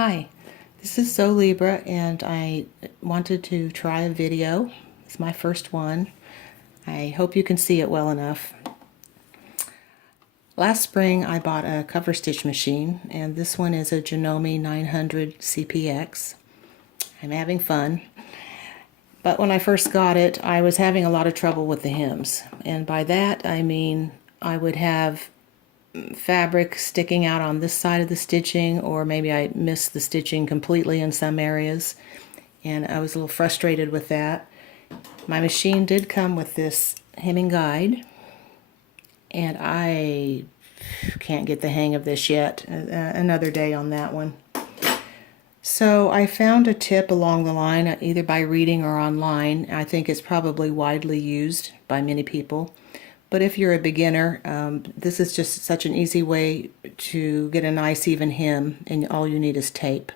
Hi, this is So Libra, and I wanted to try a video. It's my first one. I hope you can see it well enough. Last spring I bought a cover stitch machine, and this one is a Janome 900 CPX. I'm having fun. But when I first got it, I was having a lot of trouble with the hems. And by that I mean I would have fabric sticking out on this side of the stitching, or maybe I missed the stitching completely in some areas, and I was a little frustrated with that. My machine did come with this hemming guide, and I can't get the hang of this yet. Another day on that one. So I found a tip along the line, either by reading or online. I think it's probably widely used by many people. But if you're a beginner, this is just such an easy way to get a nice even hem, and all you need is tape.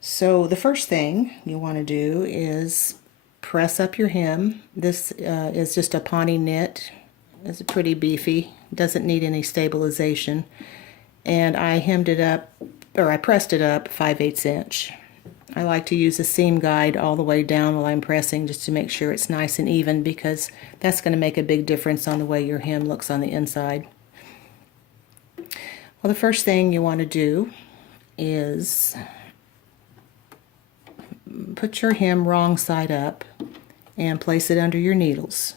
So the first thing you want to do is press up your hem. This is just a Pawnee knit. It's pretty beefy, doesn't need any stabilization. And I hemmed it up, or I pressed it up 5/8 inch. I like to use a seam guide all the way down while I'm pressing, just to make sure it's nice and even, because that's going to make a big difference on the way your hem looks on the inside. Well, the first thing you want to do is put your hem wrong side up and place it under your needles.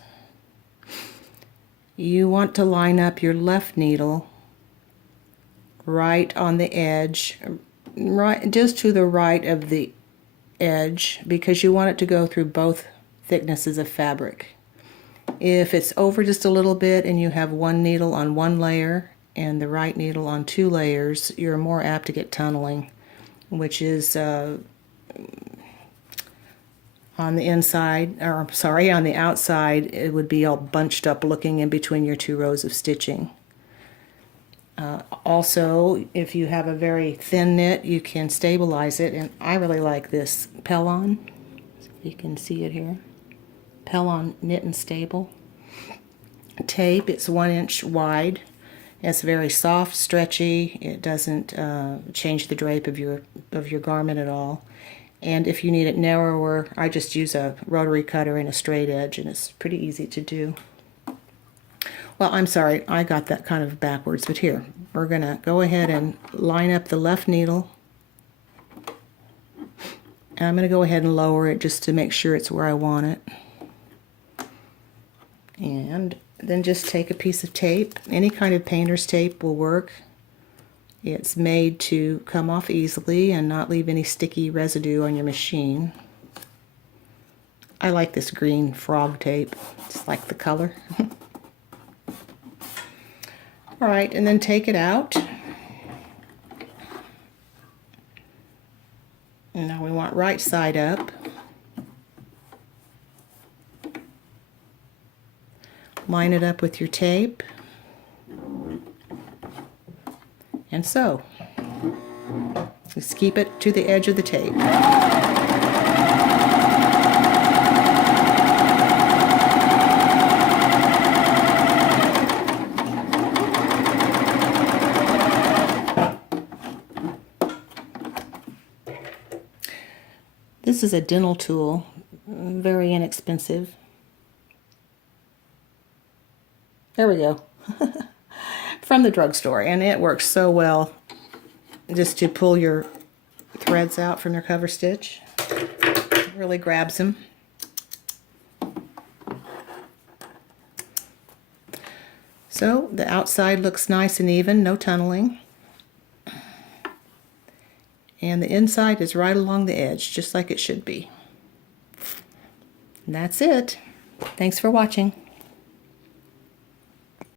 You want to line up your left needle right on the edge, right just to the right of the edge, because you want it to go through both thicknesses of fabric. If it's over just a little bit and you have one needle on one layer and the right needle on two layers, you're more apt to get tunneling, which is on the inside, or sorry, on the outside, it would be all bunched up looking in between your two rows of stitching. Also, if you have a very thin knit, you can stabilize it, and I really like this Pellon. You can see it here. Pellon Knit and Stable tape. It's 1 inch wide. It's very soft, stretchy. It doesn't change the drape of your garment at all. And if you need it narrower, I just use a rotary cutter and a straight edge, and it's pretty easy to do. Well, I'm sorry, I got that kind of backwards, but here, we're going to go ahead and line up the left needle. And I'm going to go ahead and lower it just to make sure it's where I want it. And then just take a piece of tape. Any kind of painter's tape will work. It's made to come off easily and not leave any sticky residue on your machine. I like this green frog tape. Just like the color. Alright, and then take it out. And now we want right side up. Line it up with your tape. And sew. Just keep it to the edge of the tape. This is a dental tool, very inexpensive. There we go. From the drugstore, and it works so well just to pull your threads out from your cover stitch. It really grabs them. So the outside looks nice and even, no tunneling. And the inside is right along the edge, just like it should be. And that's it. Thanks for watching.